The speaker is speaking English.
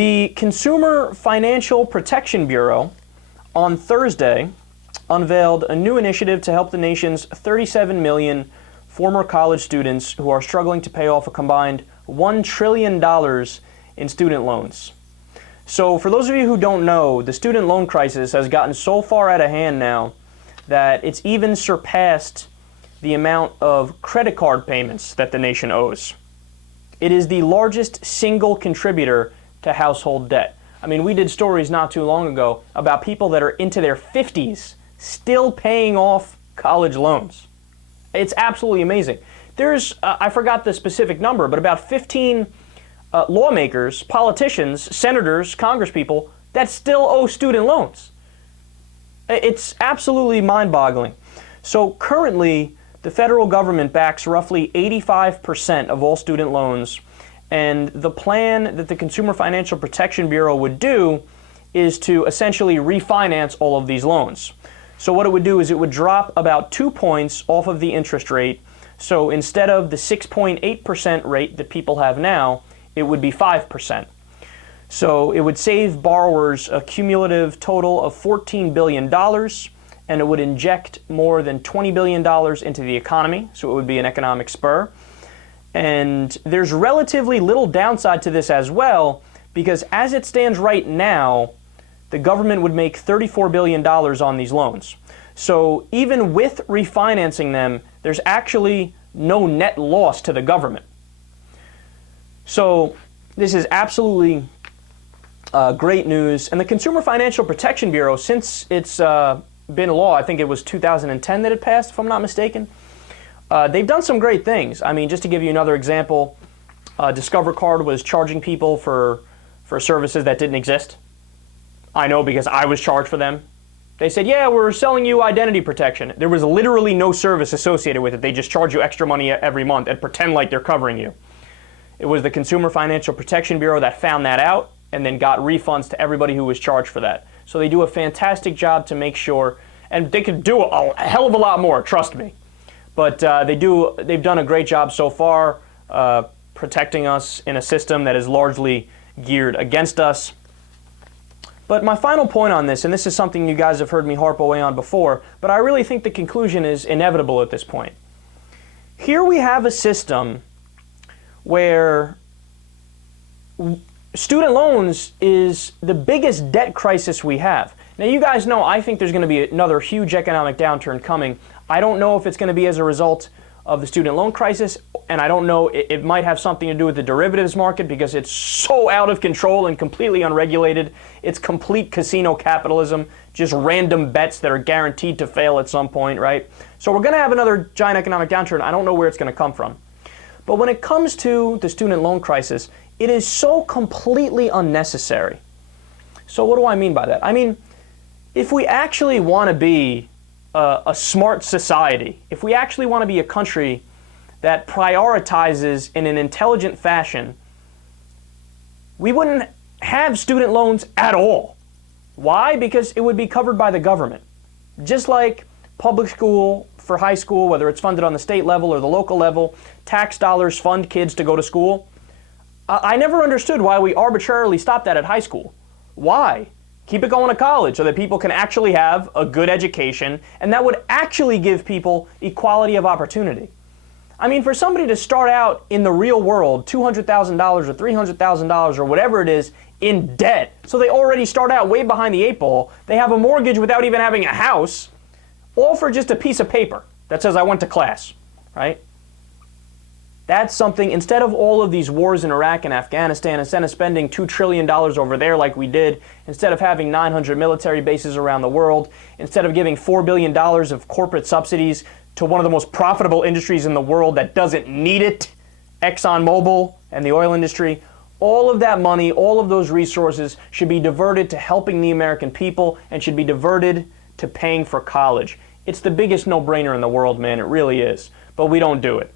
The Consumer Financial Protection Bureau on Thursday unveiled a new initiative to help the nation's 37 million former college students who are struggling to pay off a combined $1 trillion in student loans. So for those of you who don't know, the student loan crisis has gotten so far out of hand now that it's even surpassed the amount of credit card payments that the nation owes. It is the largest single contributor to household debt. I mean, we did stories not too long ago about people that are into their 50s still paying off college loans. It's absolutely amazing. There's, I forgot the specific number, but about 15 lawmakers, politicians, senators, congresspeople that still owe student loans. It's absolutely mind-boggling. So currently, the federal government backs roughly 85% of all student loans, and the plan that the Consumer Financial Protection Bureau would do is to essentially refinance all of these loans. So what it would do is it would drop about 2 points off of the interest rate. So instead of the 6.8% rate that people have now, it would be 5%. So it would save borrowers a cumulative total of $14 billion, and it would inject more than $20 billion into the economy, so it would be an economic spur. And there's relatively little downside to this as well, because as it stands right now, the government would make $34 billion on these loans. So even with refinancing them, there's actually no net loss to the government. So this is absolutely great news. And the Consumer Financial Protection Bureau, since it's been a law, I think it was 2010 that it passed, if I'm not mistaken, they've done some great things. I mean, just to give you another example, Discover Card was charging people for services that didn't exist. I know because I was charged for them. They said, yeah, we're selling you identity protection. There was literally no service associated with it. They just charge you extra money every month and pretend like they're covering you. It was the Consumer Financial Protection Bureau that found that out and then got refunds to everybody who was charged for that. So they do a fantastic job to make sure, and they could do a hell of a lot more, trust me. But they've done a great job so far protecting us in a system that is largely geared against us. But my final point on this, and this is something you guys have heard me harp away on before, but I really think the conclusion is inevitable at this point. Here we have a system where student loans is the biggest debt crisis we have. Now, you guys know I think there's going to be another huge economic downturn coming. I don't know if it's going to be as a result of the student loan crisis, and I don't know, it might have something to do with the derivatives market because it's so out of control and completely unregulated. It's complete casino capitalism, just random bets that are guaranteed to fail at some point, right? So we're going to have another giant economic downturn. I don't know where it's going to come from. But when it comes to the student loan crisis, it is so completely unnecessary. So what do I mean by that? I mean, if we actually want to be a smart society, if we actually want to be a country that prioritizes in an intelligent fashion, we wouldn't have student loans at all. Why? Because it would be covered by the government. Just like public school for high school, whether it's funded on the state level or the local level, tax dollars fund kids to go to school. I never understood why we arbitrarily stopped that at high school. Why? Keep it going to college so that people can actually have a good education, and that would actually give people equality of opportunity. I mean, for somebody to start out in the real world, $200,000 or $300,000 or whatever it is in debt, so they already start out way behind the eight ball, they have a mortgage without even having a house, all for just a piece of paper that says I went to class, right? That's something, instead of all of these wars in Iraq and Afghanistan, instead of spending $2 trillion over there like we did, instead of having 900 military bases around the world, instead of giving $4 billion of corporate subsidies to one of the most profitable industries in the world that doesn't need it, ExxonMobil and the oil industry, all of that money, all of those resources should be diverted to helping the American people and should be diverted to paying for college. It's the biggest no-brainer in the world, man. It really is. But we don't do it.